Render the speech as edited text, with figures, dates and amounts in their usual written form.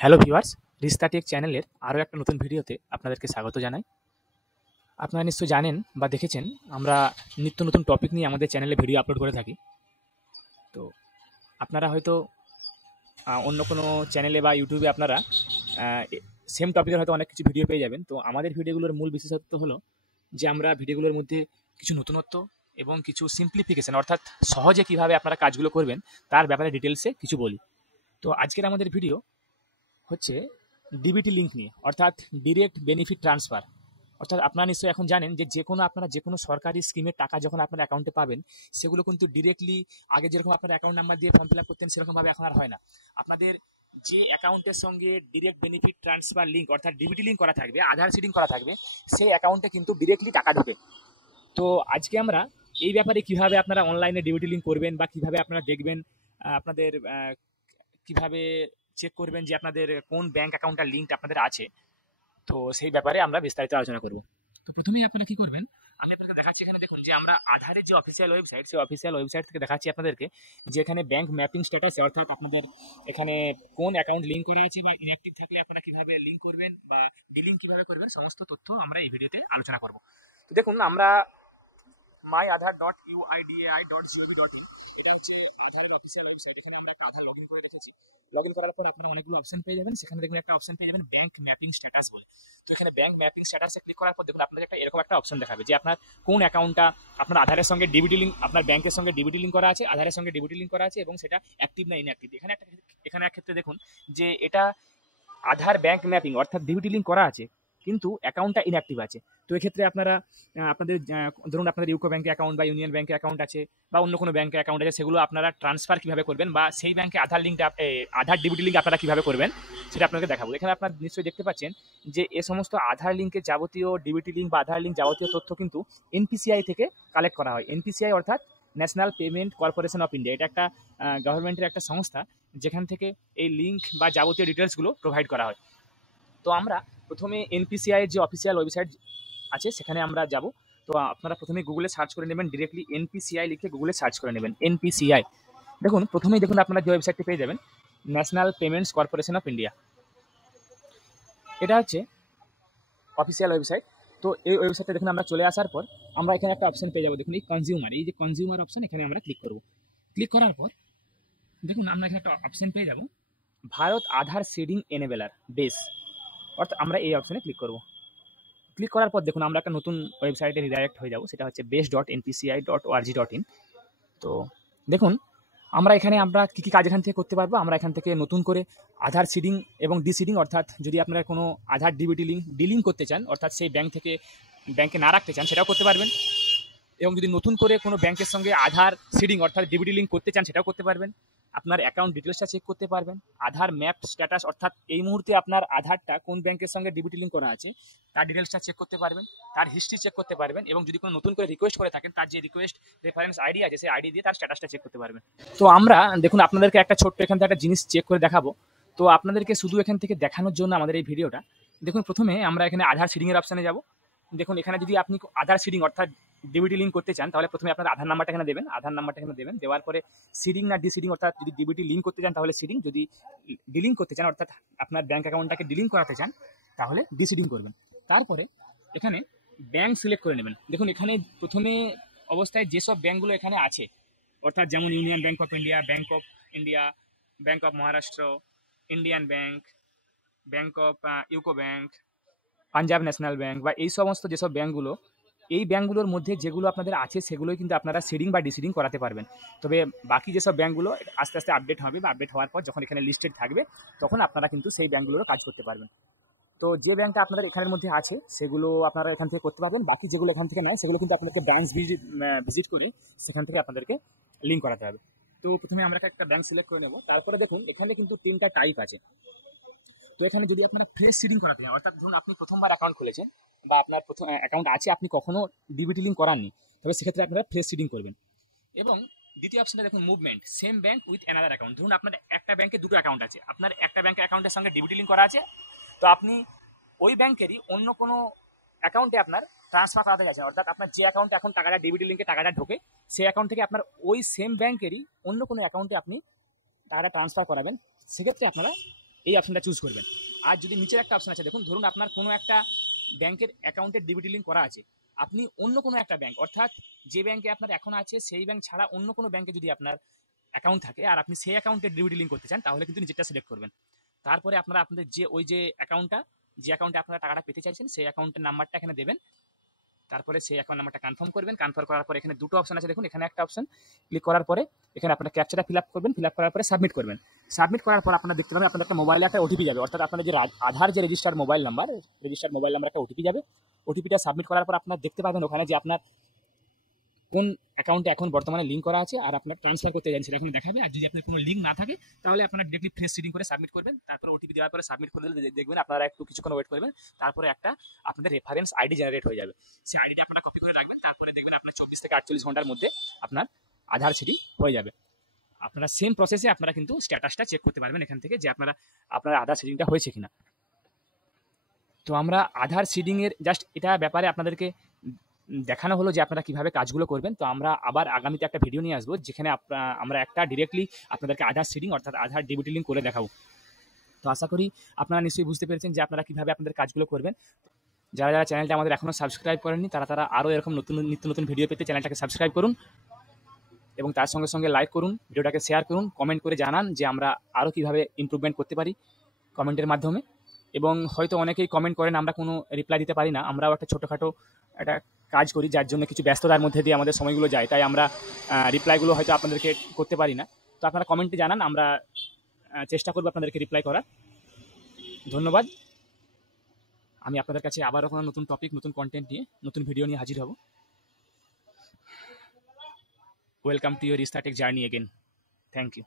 Hello viewers, রিস্তা take চ্যানেলের আরও একটা নতুন ভিডিওতে আপনাদেরকে স্বাগত জানাই। আপনারা নিশ্চয়ই জানেন বা দেখেছেন, আমরা নিত্য নতুন টপিক নিয়ে আমাদের চ্যানেলে ভিডিও আপলোড করে থাকি। তো আপনারা হয়তো অন্য কোনো চ্যানেলে বা ইউটিউবে আপনারা সেম টপিকের হয়তো অনেক কিছু ভিডিও পেয়ে যাবেন। তো আমাদের ভিডিওগুলোর মূল বিশেষত্ব হলো যে আমরা ভিডিওগুলোর মধ্যে কিছু নতুনত্ব এবং কিছু সিম্পলিফিকেশন, অর্থাৎ সহজে কীভাবে আপনারা কাজগুলো করবেন তার ব্যাপারে ডিটেলসে কিছু বলি। তো আজকের আমাদের ভিডিও হচ্ছে ডিবিটি লিঙ্ক নিয়ে, অর্থাৎ ডিরেক্ট বেনিফিট ট্রান্সফার। অর্থাৎ আপনারা নিশ্চয়ই এখন জানেন যে আপনারা যে কোনো সরকারি স্কিমের টাকা যখন আপনার অ্যাকাউন্টে পাবেন, সেগুলো কিন্তু ডিরেক্টলি আগে যেরকম আপনার অ্যাকাউন্ট নাম্বার দিয়ে ফর্ম ফিল আপ করতেন সেরকমভাবে এখন আর হয় না। আপনাদের যে অ্যাকাউন্টের সঙ্গে ডিরেক্ট বেনিফিট ট্রান্সফার লিঙ্ক অর্থাৎ ডিবিটি লিঙ্ক করা থাকবে, আধার সিডিং করা থাকবে, সেই অ্যাকাউন্টে কিন্তু ডিরেক্টলি টাকা ঢোকে। তো আজকে আমরা এই ব্যাপারে কিভাবে আপনারা অনলাইনে ডিবিটি লিঙ্ক করবেন বা কিভাবে আপনারা দেখবেন, আপনাদের কিভাবে চেক করবেন যে আপনাদের কোন ব্যাংক অ্যাকাউন্টটা লিঙ্ক আপনাদের আছে, তো সেই ব্যাপারে আমরা বিস্তারিত আলোচনা করব। তো প্রথমেই আপনারা কি করবেন, আমি আপনাকে দেখাচ্ছি এখানে দেখুন যে আমরা আধারের যে অফিসিয়াল ওয়েবসাইট, সেই অফিসিয়াল ওয়েবসাইট থেকে দেখাচ্ছি আপনাদেরকে যে এখানে ব্যাংক ম্যাপিং স্ট্যাটাস, অর্থাৎ আপনাদের এখানে কোন অ্যাকাউন্ট লিঙ্ক করা আছে বা ইনঅ্যাক্টিভ থাকলে আপনারা কিভাবে লিঙ্ক করবেন বা ডিলিঙ্ক কিভাবে করবেন, সমস্ত তথ্য আমরা এই ভিডিওতে আলোচনা করব। তো দেখুন, আমরা myAadhar.uidai.gov.in, এটা হচ্ছে আধারের অফিসিয়াল ওয়েবসাইট। এখানে আমরা একটা আধার লগইন করে রেখেছি। লগইন করার পর আপনারা অনেকগুলো অপশন পেয়ে যাবেন। সেখানে দেখবেন একটা অপশন পেয়ে যাবেন ব্যাংক ম্যাপিং স্ট্যাটাস বলে। তো এখানে ব্যাংক ম্যাপিং স্ট্যাটাসে ক্লিক করার পর দেখুন আপনাদের একটা এরকম একটা অপশন দেখাবে যে আপনার কোন অ্যাকাউন্টটা আপনার আধারের সঙ্গে ডিবিটি লিঙ্ক, আপনার ব্যাংকের সঙ্গে ডিবিটি লিঙ্ক করা আছে, আধারের সঙ্গে ডিবিটি লিঙ্ক করা আছে এবং সেটা অ্যাক্টিভ না ইনঅ্যাক্টিভ। এখানে এক ক্ষেত্রে দেখুন যে এটা আধার ব্যাংক ম্যাপিং অর্থাৎ ডিবিটি লিঙ্ক করা আছে কিন্তু অ্যাকাউন্টটা ইনঅ্যাক্টিভ আছে। তো এক্ষেত্রে আপনারা আপনাদের ধরুন আপনাদের ইউকো ব্যাংকে অ্যাকাউন্ট বা ইউনিয়ন ব্যাংকে অ্যাকাউন্ট আছে বা অন্য কোনো ব্যাংকে অ্যাকাউন্ট আছে, সেগুলো আপনারা ট্রান্সফার কীভাবে করবেন বা সেই ব্যাংকে আধার লিঙ্কটা আধার ডিবিটি লিঙ্ক আপনারা কীভাবে করবেন সেটা আপনাকে দেখাবো। এখানে আপনারা নিশ্চয়ই দেখতে পাচ্ছেন যে এ সমস্ত আধার লিঙ্কের যাবতীয় ডিবিটি লিঙ্ক বা আধার লিঙ্ক যাবতীয় তথ্য কিন্তু এনপিসিআই থেকে কালেক্ট করা হয়। এনপিসিআই অর্থাৎ national payment corporation of India, এটা একটা গভর্নমেন্টের একটা সংস্থা যেখান থেকে এই লিঙ্ক বা যাবতীয় ডিটেলসগুলো প্রোভাইড করা হয়। তো আমরা প্রথমে এনপিসিআই এর যে অফিসিয়াল ওয়েবসাইট আছে সেখানে আমরা যাব। তো আপনারা প্রথমে গুগলে সার্চ করে নেবেন, ডিরেক্টলি এনপিসিআই লিখে গুগলে সার্চ করে নেবেন এনপিসিআই। দেখুন প্রথমেই দেখুন আপনারা যে ওয়েবসাইটটি পেয়ে যাবেন, national payments corporation of India, এটা হচ্ছে অফিসিয়াল ওয়েবসাইট। তো এই ওয়েবসাইটে দেখুন আমরা চলে আসার পর আমরা এখানে একটা অপশন পেয়ে যাবো। দেখুন এই যে কনজিউমার অপশন, এখানে আমরা ক্লিক করব। ক্লিক করার পর দেখুন আমরা এখানে একটা অপশন পেয়ে যাব, ভারত আধার সিডিং এনেবেলার বেস, অর্থাৎ আমরা এই অপশনে ক্লিক করব। ক্লিক করার পর দেখুন আমরা একটা নতুন ওয়েবসাইটে রিডাইরেক্ট হয়ে যাব, সেটা হচ্ছে base.npci.org.in। তো দেখুন আমরা কী কী কাজ এখান থেকে করতে পারবো। আমরা এখান থেকে নতুন করে আধার সিডিং এবং ডিসিডিং, অর্থাৎ যদি আপনারা কোনো আধার ডিবিটি লিঙ্ক ডিলিং করতে চান, অর্থাৎ সেই ব্যাংক থেকে ব্যাংকে না রাখতে চান, সেটাও করতে পারবেন। এবং যদি নতুন করে কোনো ব্যাংকের সঙ্গে আধার সিডিং অর্থাৎ ডিবিটি লিঙ্ক করতে চান, সেটাও করতে পারবেন। আপনার অ্যাকাউন্ট ডিটেলসটা চেক করতে পারবেন, আধার ম্যাপ স্ট্যাটাস অর্থাৎ এই মুহূর্তে আপনার আধারটা কোন ব্যাংকের সঙ্গে ডিবিটি লিঙ্ক করা আছে তার ডিটেলসটা চেক করতে পারবেন, তার হিস্ট্রি চেক করতে পারবেন এবং যদি কোনো নতুন করে রিকোয়েস্ট করে থাকেন তার যে রিকোয়েস্ট রেফারেন্স আইডি আছে সেই আইডি দিয়ে তার স্ট্যাটাসটা চেক করতে পারবেন। তো আমরা দেখুন আপনাদেরকে একটা ছোট্ট এখান থেকে একটা জিনিস চেক করে দেখাবো। তো আপনাদেরকে শুধু এখান থেকে দেখানোর জন্য আমাদের এই ভিডিওটা। দেখুন প্রথমে আমরা এখানে আধার সিডিংয়ের অপশানে যাব। দেখুন এখানে যদি আপনি আধার সিডিং অর্থাৎ ডিবিটি লিঙ্ক করতে চান তাহলে প্রথমে আপনার আধার নাম্বারটা এখানে দেবেন, দেওয়ার পরে সিডিং না ডিসিডিং, অর্থাৎ যদি ডিবিটি লিঙ্ক করতে চান তাহলে সিডিং, যদি ডিলিং করতে চান অর্থাৎ আপনার ব্যাংক অ্যাকাউন্টটাকে ডিলিং করাতে চান তাহলে ডিসিডিং করবেন। তারপরে এখানে ব্যাংক সিলেক্ট করে নেবেন। দেখুন এখানে প্রথমে অবস্থায় যেসব ব্যাংকগুলো এখানে আছে, অর্থাৎ যেমন union bank of India, bank of Maharashtra, Indian bank, bank of UCO bank, Punjab national bank বা এই সমস্ত যেসব ব্যাংকগুলো, এই ব্যাংকগুলোর মধ্যে যেগুলো আপনাদের আছে সেগুলোই কিন্তু আপনারা সিডিং বা ডিসিডিং করাতে পারবেন। তবে বাকি যেসব ব্যাংকগুলো আস্তে আস্তে আপডেট হবে বা আপডেট হওয়ার পর যখন এখানে লিস্টেড থাকবে তখন আপনারা কিন্তু সেই ব্যাংকগুলোরও কাজ করতে পারবেন। তো যে ব্যাংকটা আপনাদের এখানের মধ্যে আছে সেগুলো আপনারা এখান থেকে করতে পারবেন, বাকি যেগুলো এখান থেকে নেয় সেগুলো কিন্তু আপনাদেরকে ব্রাঞ্চ ভিজিট করে সেখান থেকে আপনাদেরকে লিঙ্ক করাতে হবে। তো প্রথমে আমরা একটা ব্যাংক সিলেক্ট করে নেব। তারপরে দেখুন এখানে কিন্তু 3টা টাইপ আছে। তো এখানে যদি আপনারা ফ্রেশ সিডিং করাতে চান, অর্থাৎ ধরুন আপনি প্রথমবার অ্যাকাউন্ট খুলেছেন বা আপনার প্রথম অ্যাকাউন্ট আছে, আপনি কখনো ডিবিটি লিঙ্ক করাননি, তবে সেক্ষেত্রে আপনারা ফ্রেশ সিডিং করবেন। এবং দ্বিতীয় অপশনে দেখুন movement, same bank with another account. ধরুন আপনার একটা ব্যাংকে দুটো অ্যাকাউন্ট আছে, আপনার একটা ব্যাংকের অ্যাকাউন্টের সঙ্গে ডিবিটি লিঙ্ক করা আছে, তো আপনি ওই ব্যাংকেরই অন্য কোনো অ্যাকাউন্টে আপনার ট্রান্সফার করাতে চাইছেন, অর্থাৎ আপনার যে অ্যাকাউন্টে এখন টাকাটা ডিবিটি লিঙ্কে টাকাটা ঢোকে সেই অ্যাকাউন্ট থেকে আপনার ওই সেম ব্যাংকেরই অন্য কোনো অ্যাকাউন্টে আপনি টাকাটা ট্রান্সফার করাবেন। সেক্ষেত্রে আপনারা এই অপশনটা চুজ করবেন। আর যদি নিচের একটা অপশন আছে দেখুন, ধরুন আপনার কোনো একটা ব্যাংকের অ্যাকাউন্টের ডিবিটি লিঙ্ক করা আছে, আপনি অন্য কোনো একটা ব্যাংক, অর্থাৎ যে ব্যাংকে আপনার এখন আছে সেই ব্যাংক ছাড়া অন্য কোনো ব্যাংকে যদি আপনার অ্যাকাউন্ট থাকে আর আপনি সেই অ্যাকাউন্টের ডিবিটি লিঙ্ক করতে চান, তাহলে কিন্তু নিচেরটা সিলেক্ট করবেন। তারপরে আপনারা আপনাদের যে ওই যে অ্যাকাউন্টটা, যে অ্যাকাউন্টে আপনারা টাকাটা পেতে চাইছেন সেই অ্যাকাউন্টের নাম্বারটা এখানে দেবেন। তারপরে সেই অ্যাকাউন্ট নাম্বারটা কনফার্ম করবেন। কনফার্ম করার পরে এখানে দুটো অপশন আছে দেখুন, এখানে একটা অপশন ক্লিক করার পরে এখানে আপনার ক্যাপচাটা ফিল আপ করবেন, ফিল আপ করার পরে সাবমিট করবেন। সাবমিট করার পর আপনারা দেখতে পাবেন আপনাদের একটা মোবাইলে একটা ওটিপি যাবে, অর্থাৎ আপনাদের যে আধার যে রেজিস্টার্ড মোবাইল নাম্বার একটা ওটিপি যাবে। ওটিপিটা সাবমিট করার পর আপনারা দেখতে পাবেন ওখানে যে আপনার কোন অ্যাকাউন্টে এখন বর্তমানে লিঙ্ক করা আছে আর আপনার ট্রান্সফার করতে চান সেটা এখন দেখাবে। আর যদি আপনার কোনো লিঙ্ক না থাকে তাহলে আপনারা ডিরেক্টলি ফ্রেশ সিডিং করে সাবমিট করবেন। তারপরে ওটিপি দেওয়ার পরে সাবমিট করে দিলে দেখবেন আপনারা একটু কিছুক্ষণ ওয়েট করবেন, তারপরে একটা আপনাদের রেফারেন্স আইডি জেনারেট হয়ে যাবে। সেই আইডিটা আপনারা কপি করে রাখবেন, তারপরে দেখবেন আপনার 24 থেকে 48 ঘন্টার মধ্যে আপনার আধার সিডিং হয়ে যাবে। আপনারা সেম প্রসেসে আপনারা কিন্তু স্ট্যাটাসটা চেক করতে পারবেন এখান থেকে যে আপনার আধার সিডিংটা হয়েছে কিনা। তো আমরা আধার সিডিং এর জাস্ট এটা ব্যাপারে আপনাদেরকে দেখানো হলো যে আপনারা কিভাবে কাজগুলো করবেন। তো আমরা আবার আগামীতে একটা ভিডিও নিয়ে আসবো যেখানে আমরা একটা ডিরেক্টলি আপনাদেরকে আধার সিডিং অর্থাৎ আধার ডিবিটি লিঙ্ক করে দেখাবো। তো আশা করি আপনারা নিশ্চয়ই বুঝতে পেরেছেন যে আপনারা কিভাবে আপনাদের কাজগুলো করবেন। যারা যারা চ্যানেলটা আমাদের এখনো সাবস্ক্রাইব করেননি তারা আরও এরকম নিত্য নতুন ভিডিও পেতে চ্যানেলটাকে সাবস্ক্রাইব করুন এবং তার সঙ্গে সঙ্গে লাইক করুন, ভিডিওটাকে শেয়ার করুন, কমেন্ট করে জানান যে আমরা আরও কিভাবে ইমপ্রুভমেন্ট করতে পারি কমেন্টের মাধ্যমে। এবং হয়তো অনেকেই কমেন্ট করেন আমরা কোনো রিপ্লাই দিতে পারি না, আমরাও একটা ছোটোখাটো একটা কাজ করি যার জন্য কিছু ব্যস্ততার মধ্যে দিয়ে আমাদের সময়গুলো যায়, তাই আমরা রিপ্লাইগুলো হয়তো আপনাদেরকে করতে পারি না। তো আপনারা কমেন্টে জানান, আমরা চেষ্টা করবো আপনাদেরকে রিপ্লাই করার। ধন্যবাদ। আমি আপনাদের কাছে আবারও কোনো নতুন টপিক, নতুন কন্টেন্ট নিয়ে, নতুন ভিডিও নিয়ে হাজির হব। Welcome to your restart tech journey again. Thank you.